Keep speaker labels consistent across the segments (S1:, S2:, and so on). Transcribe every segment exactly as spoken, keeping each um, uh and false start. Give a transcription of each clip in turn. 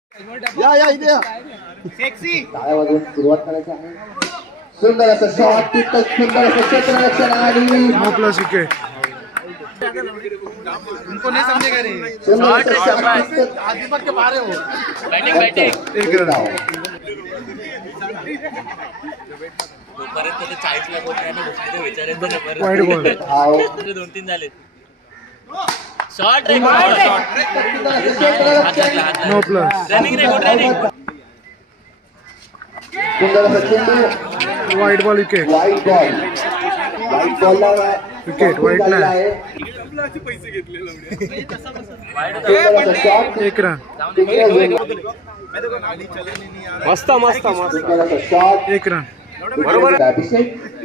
S1: या या इथे सेक्सी टाळ्या वाजवून सुरुवात करायची आहे. सुंदर असं शॉट, तितकंच सुंदर असं क्षेत्ररक्षण आणि
S2: नो प्लस विकेट.
S3: उनको नहीं समझेगा रे.
S1: शॉट दीपक के बारे हो
S3: बैटिंग बैटिंग
S2: एक रन.
S3: तोपर्यंत ते चाळीस ला बोलले आणि बसले ते विचारायचं नाही परत.
S2: Wide ball.
S1: धाव
S3: दोन तीन झाले. शॉट रे शॉट.
S2: No plus.
S3: रनिंग रे गुड रनिंग.
S1: सुंदर असं चेंडू,
S2: wide ball wicket.
S1: Wide ball wide बॉलला
S2: विकेट वाईड
S1: झालेला
S2: नाही.
S1: आहे. सुंदर असं शॉट,
S2: एक रन.
S4: मस्त मस्त मस्त.
S1: सुंदर असं शॉट,
S2: एक रन.
S1: अभिषेक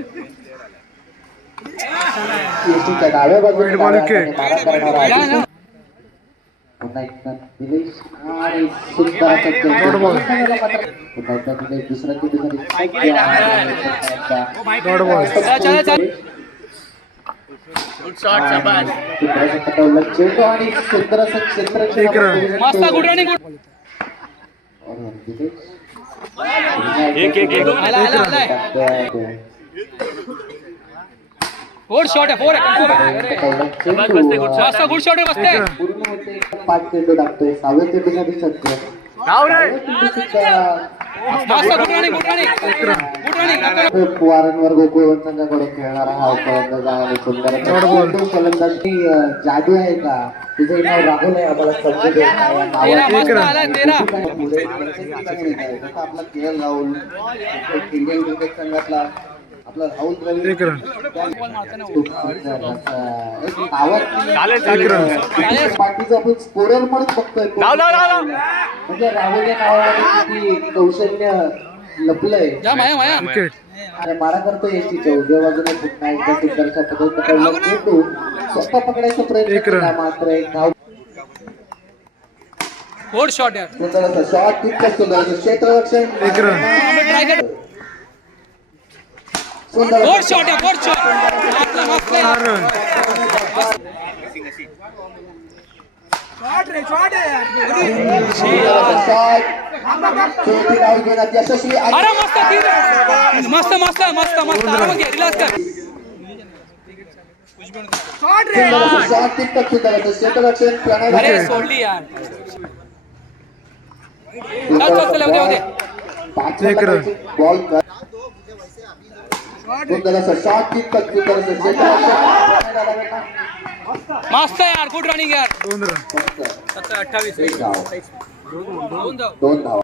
S1: सीएसटीच्या डाव्या बाजूने
S2: वाईड बॉल
S1: डाव्या
S2: विकेट.
S1: हाताने मारा करणारा अभिषेक. पुन्हा एकदा दिनेश आणि सुंदर असं चेंडू.
S2: Dot ball.
S1: पुन्हा एकदा दिनेश दुसऱ्या चेंडूसाठी
S2: डॉट बॉल.
S3: गुड शॉट शाबाश.
S1: चेंडू आणि सुंदर असं क्षेत्ररक्षण.
S2: एक रन.
S3: मस्त गुड रनिंग गुड.
S4: एक एक एक.
S3: आला आला आला. गुड शॉट आहे. फोर आहे. बस बसते गुड शॉट. गुड शॉट आहे बसते.
S1: पूर्ण होते पाच चेंडू टाकतोय. सहाव्या चेंडूसाठी सध्या
S3: मस्त good running good running good running.
S1: वारंवार गोकुळ संघाकडून खेळणारा हा फलंदाज आहे. सुंदर चेंडू. फलंदाज जादू आहे का? तुझं नाव राहुल आहे. आम्हाला समजू देत नाही.
S3: तेरा मस्त आला तेरा.
S1: आपला K L Rahul Indian cricket संघातला आपला राहुल द्रविड.
S2: एक रन.
S1: एक रन. बाकीचं आपण स्कोरर म्हणून बघतोय. म्हणजे राहुल या नावामध्ये किती कौशल्य लपलंय.
S3: जा माया माया.
S2: विकेट.
S1: अरे मारा करतो एसटीच्या उजव्या बाजूने पुन्हा एकदा सुंदरशा पद्धतीने पकडला चेंडू. स्वतः पकडायचा प्रयत्न
S2: एक रन.
S1: केला मात्र एक धाव.
S3: गुड शॉट यार.
S1: सुंदर असं शॉट, तितकंच सुंदर असं क्षेत्ररक्षण.
S2: एक रन.
S1: सुंदर
S3: गुड शॉट आहे. Good shot. आपला मस्त आहे.
S2: चार रन.
S3: शॉट रे शॉट आहे यार.
S1: शॉट. चौथी धाव घेण्यात यशस्वी.
S3: अरे मस्त तीन. मस्त मस्त मस्त मस्त. आराम घे. रिलॅक्स कर. शॉट रे.
S1: सुंदर असं शॉट, तितकंच सुंदर असं क्षेत्ररक्षण.
S3: अरे सोडली यार. चल चल चल उद्या उद्या.
S2: एक रन.
S1: बॉल कर. सुंदर असं शॉट, तितकंच सुंदर असं क्षेत्ररक्षण.
S3: मस्त यार. गुड रनिंग यार.
S2: दोन रन.
S3: सत्तर अठ्ठावीस.
S1: एक धाव.
S3: दोन धाव.
S1: दोन धाव.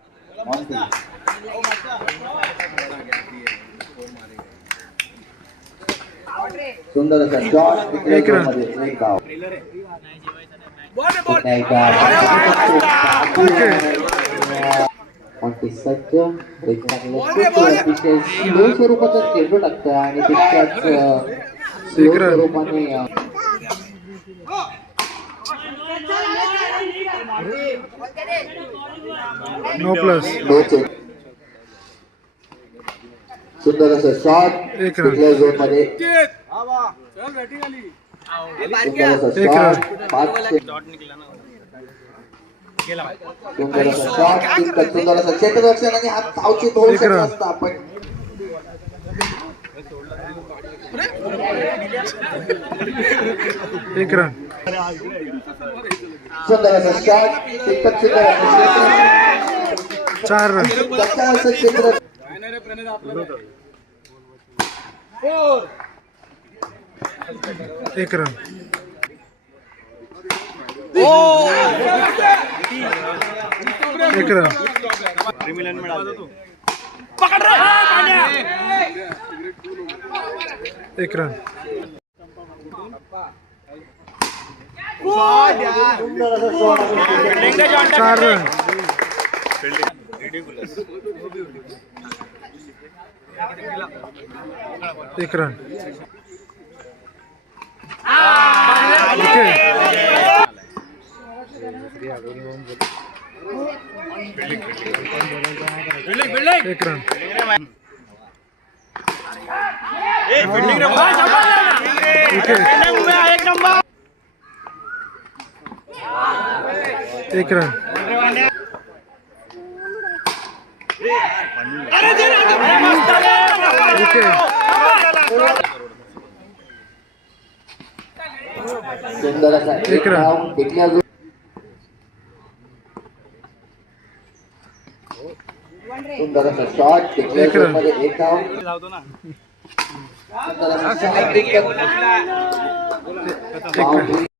S1: सुंदर असं शॉट,
S2: एक रन.
S1: मध्ये एक धाव. पुन्हा एकदा मोठी सज्ज एक चांगलं अतिशय स्लो स्वरूपाचा चेंडू टाकतोय आणि तितक्याच स्लो
S2: एक रन.
S1: स्वरूपाने
S2: नो प्लस.
S1: No change. सुंदर असं शॉट
S2: एक रन.
S1: तिथल्या झोन मध्ये. सुंदर असं
S2: एक
S1: शॉट.
S2: रन.
S1: पाच चेंडू. सुंदर असं शॉट, तितकंच सुंदर असं क्षेत्ररक्षण आणि हात सावचीत होऊ
S2: एक
S1: शकत
S2: रन.
S1: असतं आपण.
S2: एक रन.
S1: सुंदर असं शॉट, तितकंच सुंदर असं क्षेत्ररक्षण.
S2: चार रन.
S1: कसं असं क्षेत्र.
S2: एक रन. एक रन. एक रन.
S1: सुंदर असं शॉट.
S2: चार रन. एक रन. विकेट. एक रन. एक रन. विकेट
S1: सुंदर असा
S2: एक
S1: एक
S2: रन.
S1: धाव टिकल्या जो- सुंदर असा शॉट टिकल्या
S2: एक रन.
S1: झोनमध्ये एक धाव सुंदर असा shot टिकल्या-
S2: एक रन.
S1: Boundary.